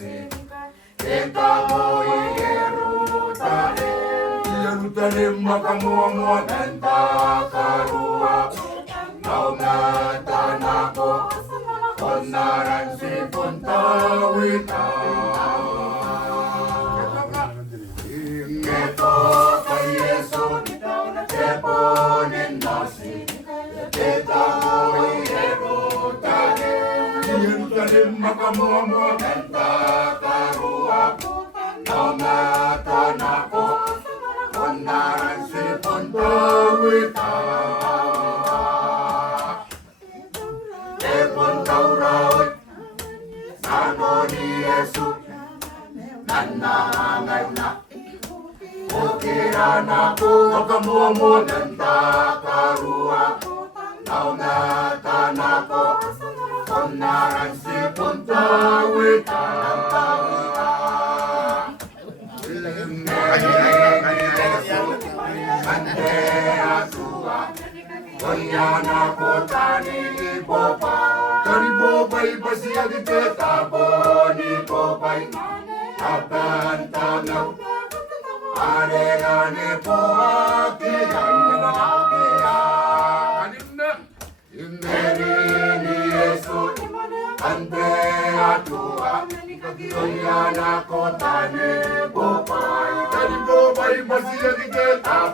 nasi. Kita mo'y Yerusalem makamua-mua benta karua. Kau ngata ko, konaran si puntawita. Ingeto kay Yesu, keponin nasi. Kita mo'y Yerusalem makamua-mua benta karua. Kau ngata ko, konaran si puntawita. Yesu nanangauna ukirana ko kamumu nanta karua naunatana ko konaran si puntawita ande asua koyana ko tani Bobai basia di boni bobai aban tanau ane poaki ya ni Yesu ante atua koyana kotane bobai basia di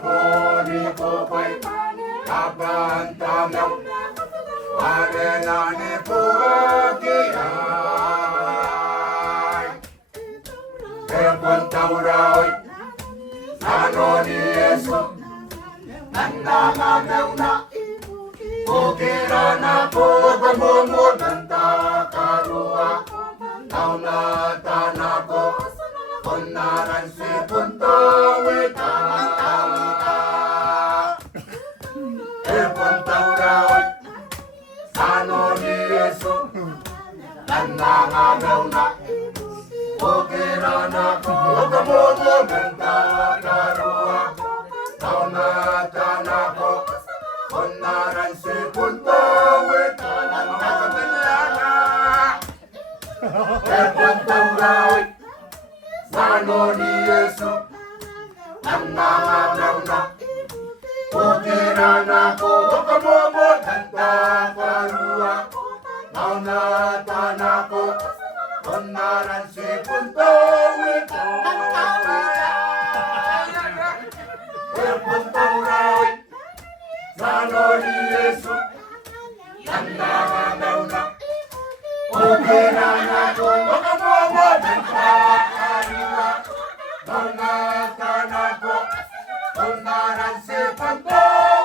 boni bobai aban tanau Arenane puakiai Epon tauroi Nanoni Yesu Nandama meuna Ukirana pukamumu Nanta karua Nauna tanako Konaran si puntawita Epon tauroi Nanoni Yesu Nandama ukirana kukamumu benta karua Nauna tanako konaran si puntawita Nakakapiliana Epuntaurawi Nanoni Yesu Nandama ukirana kukamumu benta karua Nauna tanako konaran si puntawita Epuntaurawi Nanoni Yesu Nandama ukirana kukamumu benta karua Nauna tanako konaran si puntawita